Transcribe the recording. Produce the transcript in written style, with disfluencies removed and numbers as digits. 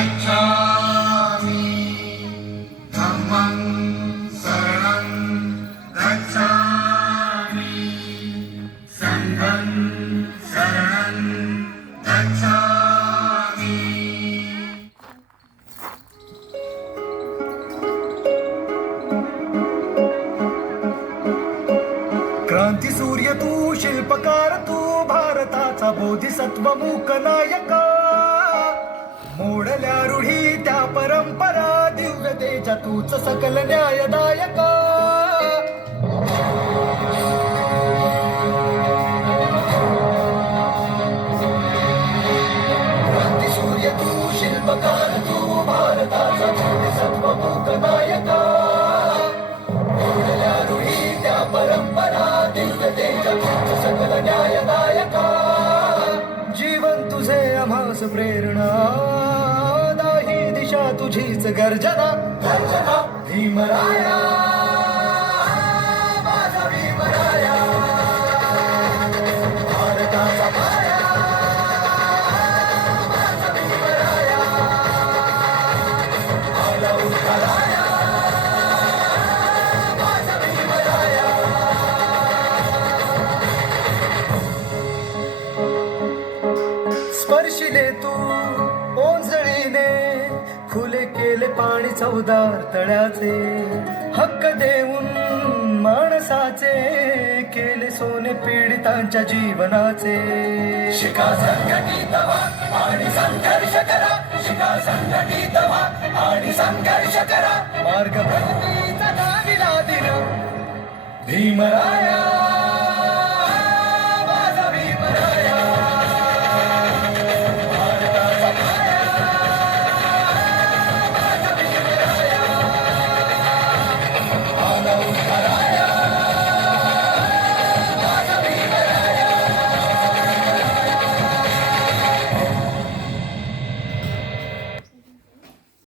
गच्छामि धम्मं शरणं गच्छामि संघं शरणं गच्छामि। क्रांती सूर्य तू, शिल्पकार तू, भारताचा बोधिसत्व मूक नायका, मोडल्या रूढी त्या परंपरा, दिव्य तेजा तूच सकल न्यायदायका। क्रांती सूर्य तू, शिल्पकार तू, भारताचा बोधिसत्व मूक नायका, मोडल्या रूढी त्या परंपरा, दिव्य तेजा तूच सकल न्यायदायका। जीवन तुझे आम्हास प्रेरणा, दाही दिशा तुझीच गर्जना, गर्जना भीमराया, माझा भीमराया, भारताचा पाया, माझा भीमराया, आला उताराया, माझा भीमराया। स्पर्शिले तू ओंजळीने, खुले केले पाणी चौदार तळ्याचे, हक्क देऊन माणसाचे, केले सोने पीडितांच्या जीवनाचे। शिका संघटित व्हा आणि संघर्ष करा, शिका संघटित व्हा आणि संघर्ष करा, मार्ग भक्तीचा नाविला दिन भीमराया।